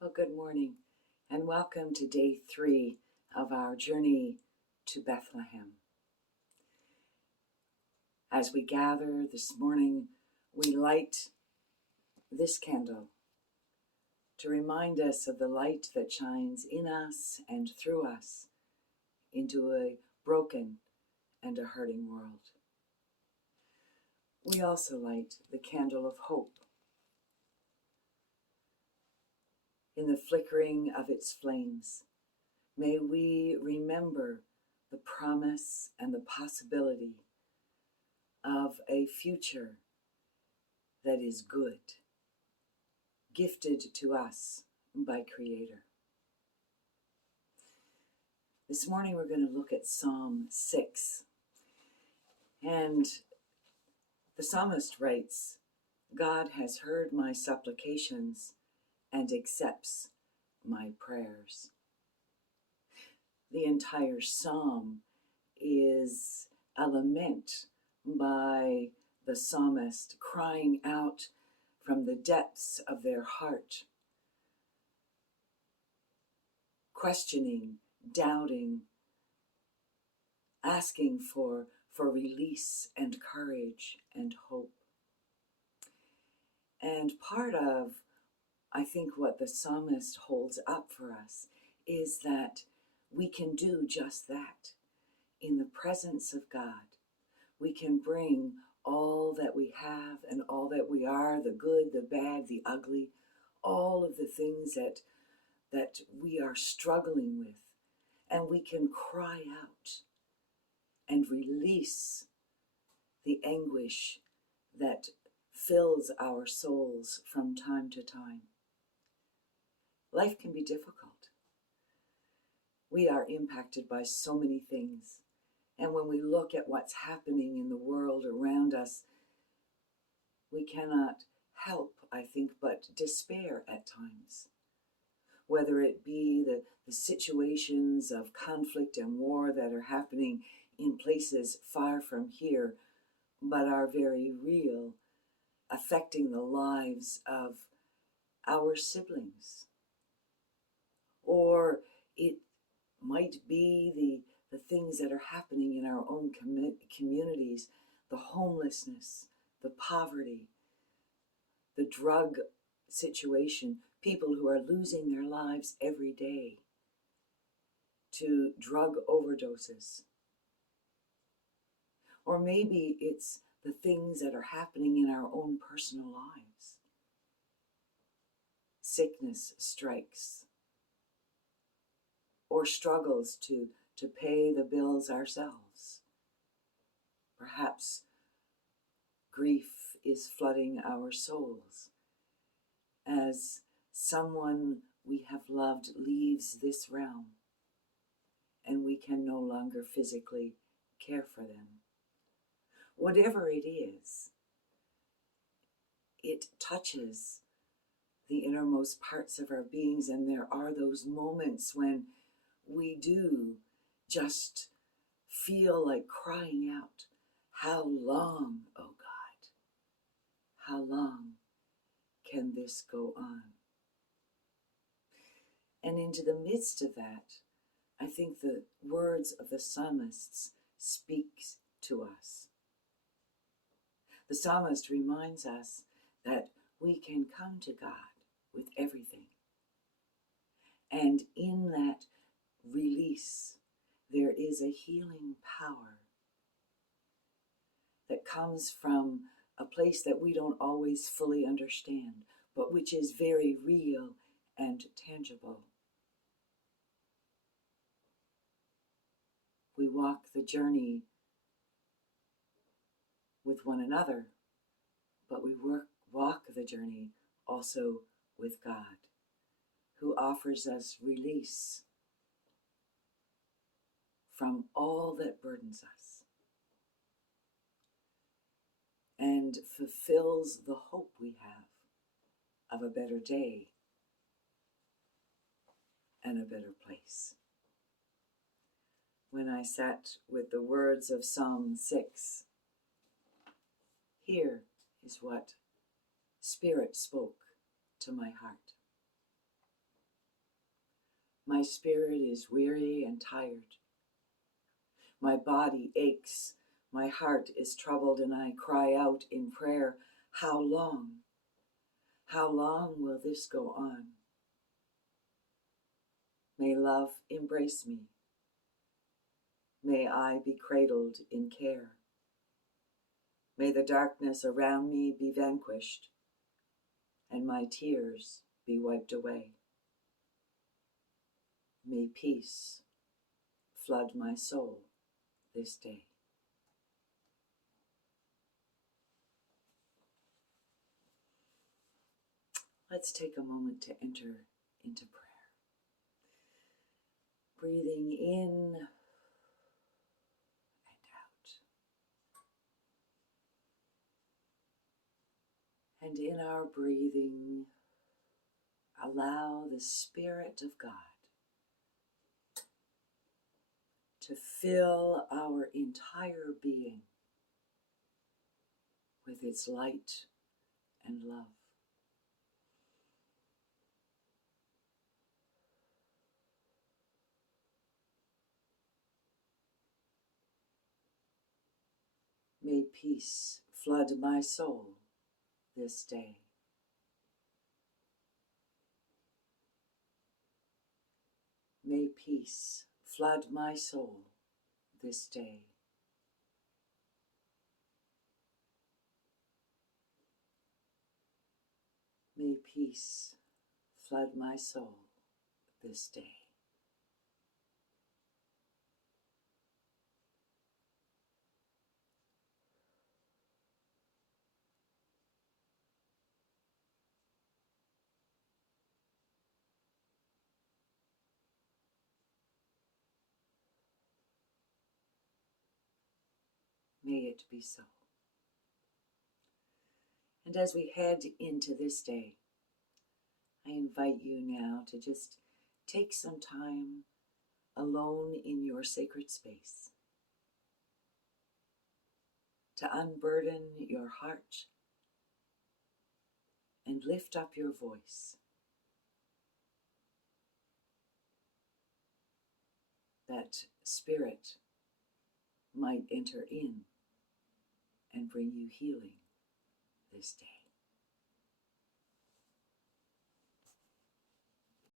Well, good morning, and welcome to day 3 of our journey to Bethlehem. As we gather this morning, we light this candle to remind us of the light that shines in us and through us into a broken and a hurting world. We also light the candle of hope. In the flickering of its flames, may we remember the promise and the possibility of a future that is good, gifted to us by Creator. This morning we're going to look at Psalm 6. And the psalmist writes, "God has heard my supplications and accepts my prayers." The entire psalm is a lament by the psalmist crying out from the depths of their heart, questioning, doubting, asking for release and courage and hope. And part of, I think, what the psalmist holds up for us is that we can do just that. In the presence of God, we can bring all that we have and all that we are, the good, the bad, the ugly, all of the things that we are struggling with, and we can cry out and release the anguish that fills our souls from time to time. Life can be difficult. We are impacted by so many things. And when we look at what's happening in the world around us, we cannot help, I think, but despair at times. Whether it be the situations of conflict and war that are happening in places far from here, but are very real, affecting the lives of our siblings. Or it might be the things that are happening in our own communities, the homelessness, the poverty, the drug situation, people who are losing their lives every day to drug overdoses. Or maybe it's the things that are happening in our own personal lives. Sickness strikes, or struggles to pay the bills ourselves. Perhaps grief is flooding our souls as someone we have loved leaves this realm and we can no longer physically care for them. Whatever it is, it touches the innermost parts of our beings, and there are those moments when we do just feel like crying out, "How long, oh God? How long can this go on?" And into the midst of that, I think the words of the psalmists speak to us. The psalmist reminds us that we can come to God with everything. And in that release, there is a healing power that comes from a place that we don't always fully understand, but which is very real and tangible. We walk the journey with one another, but we walk the journey also with God, who offers us release from all that burdens us and fulfills the hope we have of a better day and a better place. When I sat with the words of Psalm 6, here is what Spirit spoke to my heart. My spirit is weary and tired. My body aches. My heart is troubled, and I cry out in prayer, how long? How long will this go on? May love embrace me. May I be cradled in care. May the darkness around me be vanquished, and my tears be wiped away. May peace flood my soul this day. Let's take a moment to enter into prayer. Breathing in and out. And in our breathing, allow the Spirit of God to fill our entire being with its light and love. May peace flood my soul this day. May peace flood my soul this day. May peace flood my soul this day. May it be so. And as we head into this day, I invite you now to just take some time alone in your sacred space, to unburden your heart and lift up your voice. That Spirit might enter in and bring you healing this day.